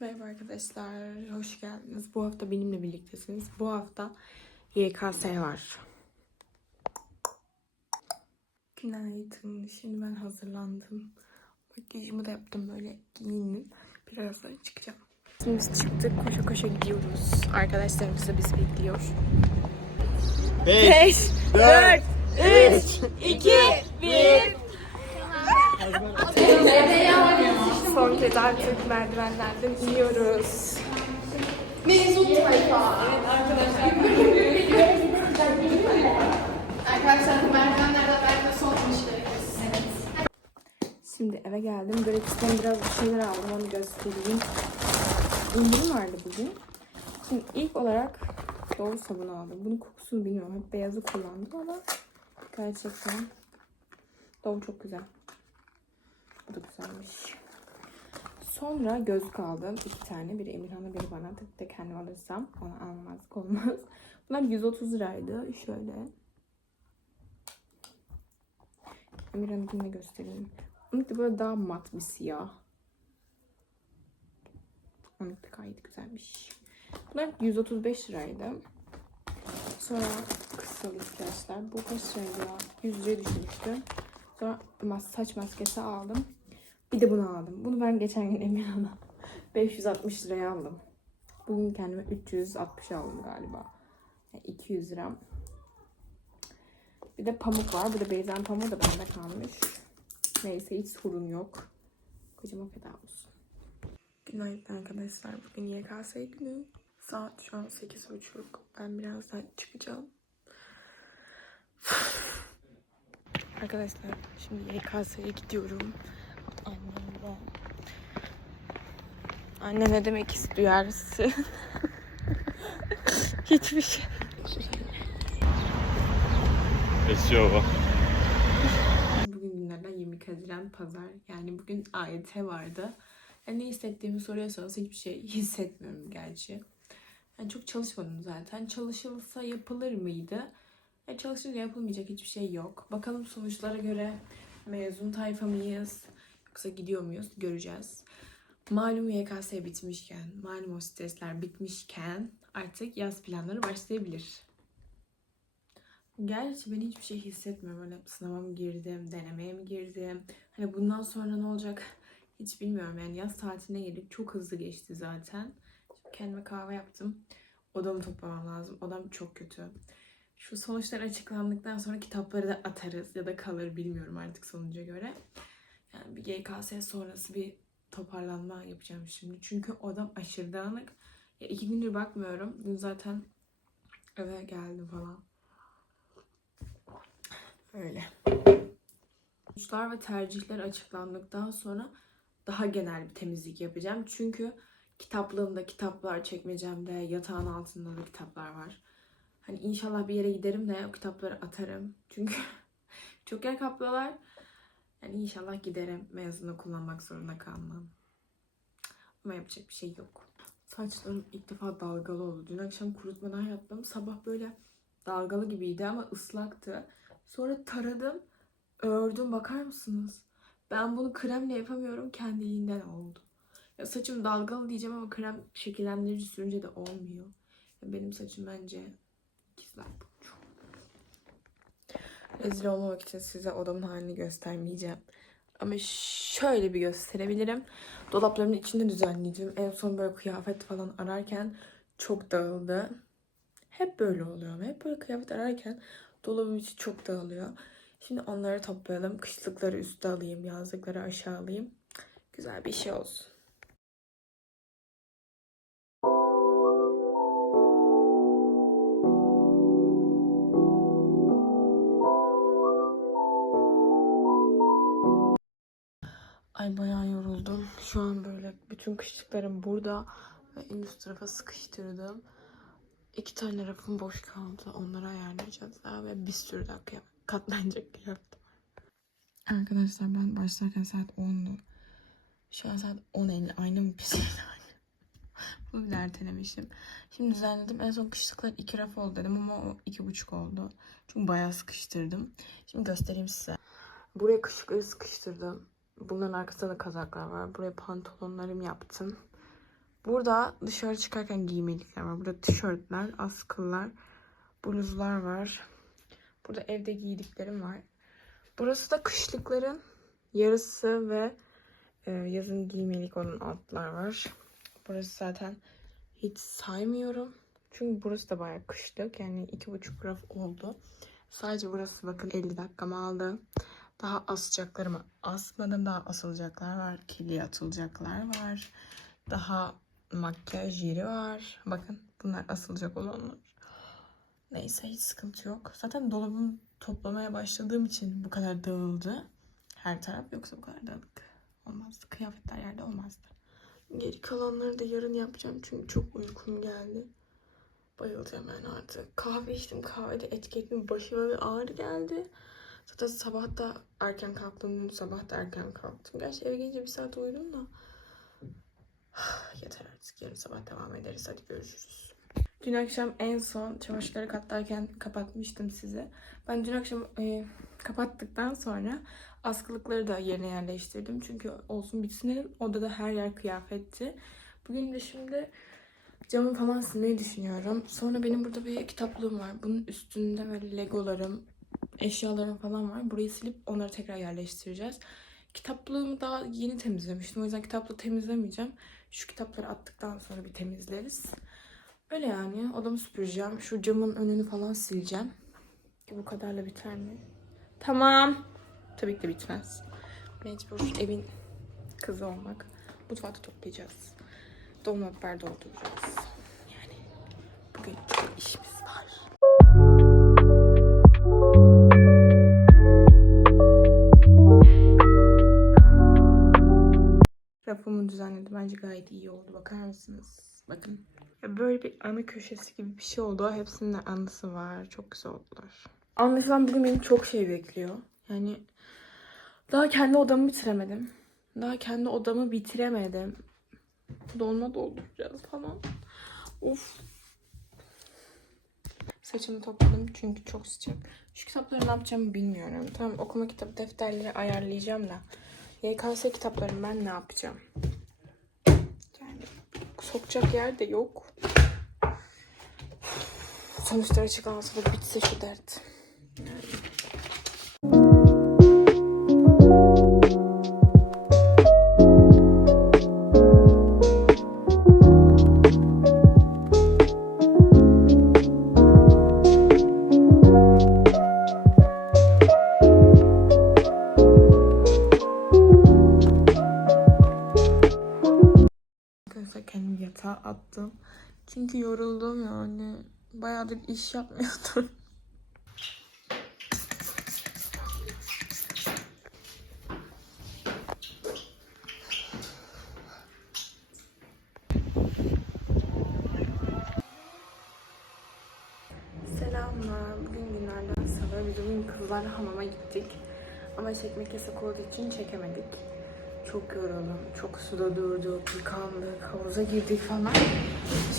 Merhaba arkadaşlar, hoş geldiniz. Bu hafta benimle birliktesiniz. Bu hafta YKS var. Günaydın. Şimdi ben hazırlandım. Makyajımı da yaptım böyle giyindim. Birazdan çıkacağım. Şimdi çıktık. Koşa koşa gidiyoruz. Arkadaşlarımız da bizi bekliyor. 5, 4, 3, 2, 1. Kez artık merdivenlerden iniyoruz. Arkadaşlar merdivenlerden belki de son müşterimiz. Şimdi eve geldim. Gratis'ten biraz bir şeyler aldım. Onu göstereyim. İndirim vardı bugün. Şimdi ilk olarak Dove sabunu aldım. Bunun kokusunu bilmiyorum. Hep beyazı kullandım ama gerçekten Dove çok güzel. Bu da güzelmiş. Sonra gözlük aldım. iki tane. Biri Emirhan'a biri bana. Tabii de kendim alırsam ona almazlık olmaz. Bunlar 130 liraydı. Şöyle. Emirhan'ınkini de göstereyim. Onunki böyle daha mat bir siyah. Onunki gayet güzelmiş. Bunlar 135 liraydı. Sonra kısalı ihtiyaçlar. Bu kaç liraydı ya? 100 liraya düşmüştü. Sonra saç maskesi aldım. Bir de bunu aldım. Bunu ben geçen gün Emirhan'a 560 liraya aldım. Bugün kendime 360 aldım galiba. Yani 200 lira. Bir de pamuk var. Bu da Beyza'nın pamuğu da bende kalmış. Neyse hiç sorun yok. Kocama feda olsun. Günaydın arkadaşlar. Bugün YKS günü. Saat şu an 8.30. Ben birazdan çıkacağım. Arkadaşlar şimdi YKS'ye gidiyorum. Anne ne demek istiyor Hiçbir şey. Esiyor bak. Bugün günlerden 20 Haziran Pazar. Yani bugün AYT vardı. Yani ne hissettiğimi soruyorsanız hiçbir şey hissetmiyorum gerçi. Yani çok çalışmadım zaten. Çalışılsa yapılır mıydı? Yani çalışınca yapılmayacak hiçbir şey yok. Bakalım sonuçlara göre mezun tayfa mıyız? Yoksa gidiyor muyuz? Göreceğiz. Malum YKS bitmişken, malum o stresler bitmişken artık yaz planları başlayabilir. Gerçi ben hiçbir şey hissetmiyorum. Öyle sınava mı girdim, denemeye mi girdim? Hani bundan sonra ne olacak hiç bilmiyorum. Yani yaz tatiline gelip çok hızlı geçti zaten. Şimdi kendime kahve yaptım. Odamı toplamam lazım. Odam çok kötü. Şu sonuçlar açıklandıktan sonra kitapları da atarız ya da kalır bilmiyorum artık sonuca göre. Yani bir GKS sonrası bir toparlanma yapacağım şimdi. Çünkü odam aşırı dağınık. Ya iki gündür bakmıyorum. Dün zaten eve geldim falan. Öyle. Sonuçlar ve tercihler açıklandıktan sonra daha genel bir temizlik yapacağım. Çünkü kitaplığımda kitaplar, çekmecemde, yatağın altında da kitaplar var. Hani inşallah bir yere giderim de o kitapları atarım. Çünkü çok yer kaplıyorlar. Yani inşallah giderim. Mezuna kullanmak zorunda kalmam. Ama yapacak bir şey yok. Saçlarım ilk defa dalgalı oldu. Dün akşam kurutmadan yattım. Sabah böyle dalgalı gibiydi ama ıslaktı. Sonra taradım, ördüm. Bakar mısınız? Ben bunu kremle yapamıyorum. Kendiliğinden oldu. Ya saçım dalgalı diyeceğim ama krem şekillendirici sürünce de olmuyor. Ya benim saçım bence ikizler. Rezil olmamak için size odamın halini göstermeyeceğim. Ama şöyle bir gösterebilirim. Dolaplarımın içinde düzenleyeceğim. En son böyle kıyafet falan ararken çok dağıldı. Hep böyle oluyor hep böyle kıyafet ararken dolabım içi çok dağılıyor. Şimdi onları toplayalım. Kışlıkları üste alayım, yazlıkları aşağı alayım. Güzel bir şey olsun. Şu an böyle bütün kışlıklarım burada ve en üst tarafa sıkıştırdım. İki tane rafım boş kaldı. Onları ayarlayacağız daha ve bir sürü kıyafet, katlanacak kıyafet var. Arkadaşlar ben başlarken saat 10'du. Şu an saat 10.50. Aynı mı pişirdi Bunu bile ertelemişim. Şimdi düzenledim. En son kışlıklar iki raf oldu dedim ama o iki buçuk oldu. Çünkü bayağı sıkıştırdım. Şimdi göstereyim size. Buraya kışlıkları sıkıştırdım. Bunların arkasında da kazaklar var. Buraya pantolonlarımı yaptım. Burada dışarı çıkarken giymelikler var. Burada tişörtler, askılar, bluzlar var. Burada evde giydiklerim var. Burası da kışlıkların yarısı ve e, yazın giymelik olan altlar var. Burası zaten hiç saymıyorum. Çünkü burası da bayağı kışlık. Yani iki buçuk raf oldu. Sadece burası bakın 50 dakikamı aldı. Daha asacaklarımı asmadım. Daha asılacaklar var. Kirliye atılacaklar var. Daha makyaj yeri var. Bakın bunlar asılacak olanlar. Neyse hiç sıkıntı yok. Zaten dolabımı toplamaya başladığım için bu kadar dağıldı. Her taraf yoksa bu kadar dağınık olmazdı. Kıyafetler yerde olmazdı. Geri kalanları da yarın yapacağım çünkü çok uykum geldi. Bayılacağım yani artık. Kahve içtim. Kahvede etki ettim. Başıma bir ağrı geldi. Zaten sabah da erken kalktım. Sabah da erken kalktım. Gerçi eve gelince bir saat uyudum da. Yeter artık. Yarın sabah devam ederiz. Hadi görüşürüz. Dün akşam en son çamaşırları katlarken kapatmıştım size. Ben dün akşam e, kapattıktan sonra askılıkları da yerine yerleştirdim. Çünkü olsun bitsin dedim. Odada her yer kıyafetti. Bugün de şimdi camı falan silmeyi düşünüyorum. Sonra benim burada bir kitaplığım var. Bunun üstünde böyle legolarım, eşyalarım falan var. Burayı silip onları tekrar yerleştireceğiz. Kitaplığımı daha yeni temizlemiştim. O yüzden kitaplığı temizlemeyeceğim. Şu kitapları attıktan sonra bir temizleriz. Öyle yani. Odamı süpüreceğim. Şu camın önünü falan sileceğim. Bu kadarla biter mi? Tamam. Tabii ki de bitmez. Mecbur evin kızı olmak. Mutfağı da toplayacağız. Dolmabiber dolduracağız. Yani bugün işimiz Gayet iyi oldu. Bakar mısınız? Bakın. Böyle bir anı köşesi gibi bir şey oldu. Hepsinin de anısı var. Çok güzel oldular. Anlaşılan bugün beni çok şey bekliyor. Yani daha kendi odamı bitiremedim. Daha kendi odamı bitiremedim. Dolma dolduracağız falan. Of. Saçımı topladım çünkü çok sıcak. Şu kitapları ne yapacağımı bilmiyorum. Tamam okuma kitabı defterleri ayarlayacağım da. YKS kitaplarını ben ne yapacağım? Sokacak yer de yok. Sonuçlar açıklansa da bitse şu dert. İş yapmıyordum. Selamlar. Bugün günlerden salı. Biz bugün kızlarla hamama gittik. Ama çekmek yasak olduğu için çekemedik. Çok yoruldum. Çok suda durduk, yıkandık, havuza girdik falan.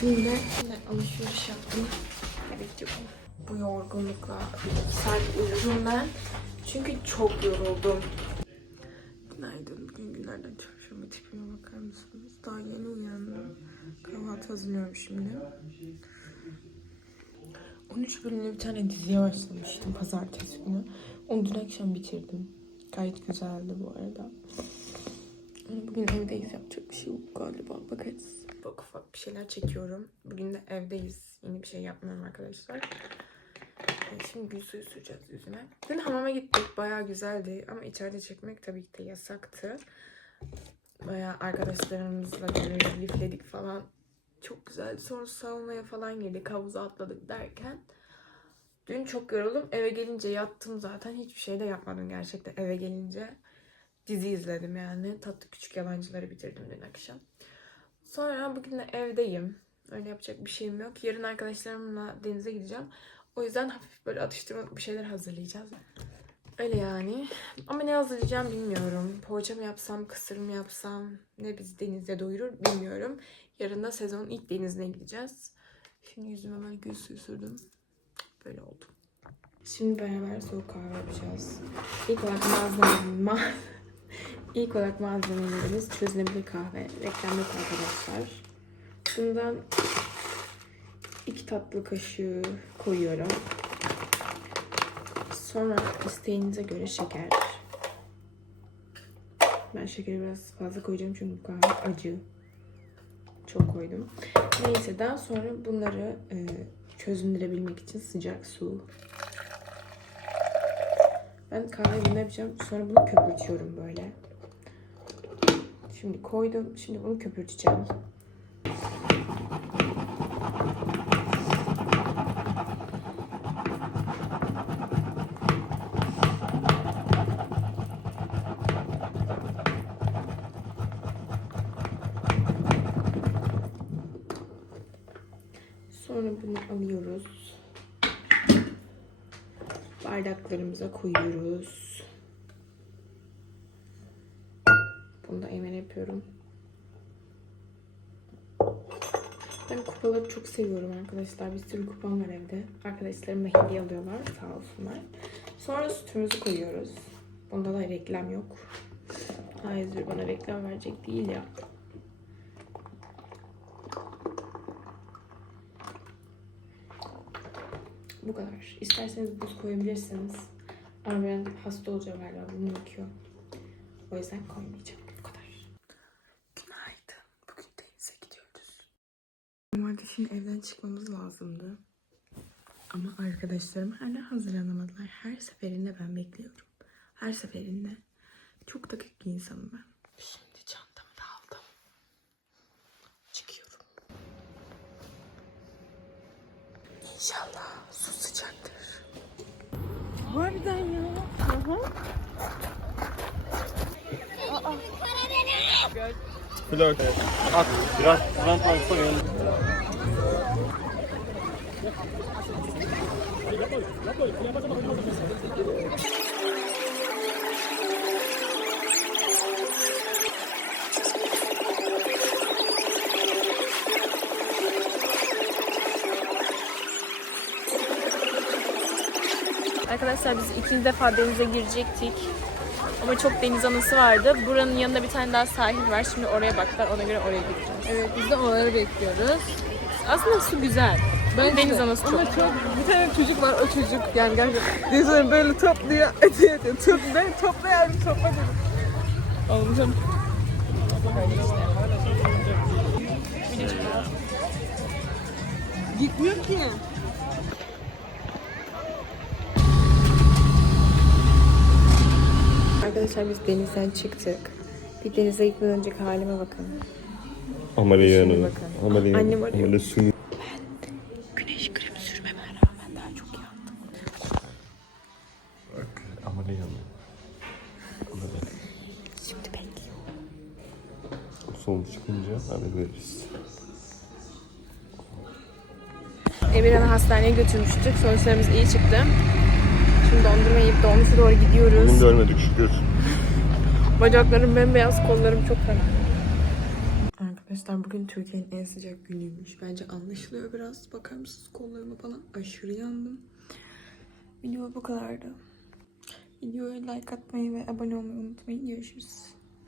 Şimdi yine alışveriş yaptım. Evet yok. Bu yorgunlukla bir saat ben. Çünkü çok yoruldum. Günaydın. Bugün günlerden çarşamba tipime bakar mısınız? Daha yeni uyandım. Kahvaltı hazırlıyorum şimdi. 13 bölümlü bir tane diziye başlamıştım pazartesi günü. Onu dün akşam bitirdim. Gayet güzeldi bu arada. Bugün evdeyiz yapacak bir şey yok galiba. Bakarız. Ufak ufak bir şeyler çekiyorum. Bugün de evdeyiz. Yeni bir şey yapmıyorum arkadaşlar. Ee, Şimdi gül suyu süreceğiz yüzüme. Dün hamama gittik. Bayağı güzeldi. Ama içeride çekmek tabii ki de yasaktı. Bayağı arkadaşlarımızla böyle lifledik falan. Çok güzeldi. Sonra saunaya falan girdik. Havuza atladık derken. Dün çok yoruldum. Eve gelince yattım zaten. Hiçbir şey de yapmadım gerçekten eve gelince. Dizi izledim yani. Tatlı Küçük Yalancıları bitirdim dün akşam. Sonra bugün de evdeyim. Öyle yapacak bir şeyim yok. Yarın arkadaşlarımla denize gideceğim. O yüzden hafif böyle atıştırmalık bir şeyler hazırlayacağız. Öyle yani. Ama ne hazırlayacağım bilmiyorum. Poğaça mı yapsam, kısır mı yapsam, ne bizi denizde doyurur bilmiyorum. Yarın da sezonun ilk denizine gideceğiz. Şimdi yüzüme böyle gül suyu sürdüm. Böyle oldu. Şimdi beraber soğuk kahve yapacağız. İlk olarak malzeme, ma İlk olarak malzemelerimiz çözünebilir kahve. Reklam arkadaşlar. Bundan iki tatlı kaşığı koyuyorum. Sonra isteğinize göre şeker. Ben şekeri biraz fazla koyacağım çünkü bu kahve acı. Çok koydum. Neyse daha sonra bunları e, çözündürebilmek için sıcak su. Ben kahve bunu yapacağım. Sonra bunu köpürtüyorum böyle. Şimdi koydum. Şimdi bunu köpürteceğim. Sonra bunu alıyoruz. Bardaklarımıza koyuyoruz. Bunu da yapıyorum. Ben kupaları çok seviyorum arkadaşlar. Bir sürü kupam var evde. Arkadaşlarım da alıyorlar. Sağ olsunlar. Sonra sütümüzü koyuyoruz. Bunda da reklam yok. Hayır bana reklam verecek değil ya. Bu kadar. İsterseniz buz koyabilirsiniz. Ama ben hasta olacağım galiba. Bunu yakıyor. O yüzden koymayacağım. Bu kadar. Günaydın. Bugün denize gidiyoruz. Normalde şimdi evden çıkmamız lazımdı. Ama arkadaşlarım hala hazırlanamadılar. Her seferinde ben bekliyorum. Her seferinde. Çok dakik bir insanım ben. Şimdi çantamı da aldım. Çıkıyorum. İnşallah su sıcaktır. Harbiden ya. Flört. At. Biraz Trump alsa yanında. Arkadaşlar biz ikinci defa denize girecektik. Ama çok deniz anası vardı. Buranın yanında bir tane daha sahil var. Şimdi oraya baktılar. Ona göre oraya gideceğiz. Evet biz de onları bekliyoruz. Aslında su güzel. Ben deniz anası çok. Ama çok bir tane çocuk var o çocuk yani gerçekten deniz anası böyle topluyor ediyor ediyor topluyor topla yavrum topla dedim. Almışım. Gitmiyor ki. Arkadaşlar biz denizden çıktık. Bir denize gitmeden önceki halime bakın. Şimdi yanına. bakın. Ameliye Annem arıyor. Ameliye sünni. Güneş kremi sürmeme rağmen daha çok yandım. Bak. Ameliye yanına. Ameliye. Şimdi bekliyorum. Sonuç çıkınca haber veririz. Emirhan'ı hastaneye götürmüştük. Sonuçlarımız iyi çıktı. Şimdi dondurma yiyip dolmuşa doğru gidiyoruz. Bugün görmedik şükür. Bacaklarım bembeyaz, kollarım çok fena. Arkadaşlar bugün Türkiye'nin en sıcak günüymüş. Bence anlaşılıyor biraz. Bakar mısınız kollarıma falan? Aşırı yandım. Video bu kadardı. Videoya like atmayı ve abone olmayı unutmayın. Görüşürüz.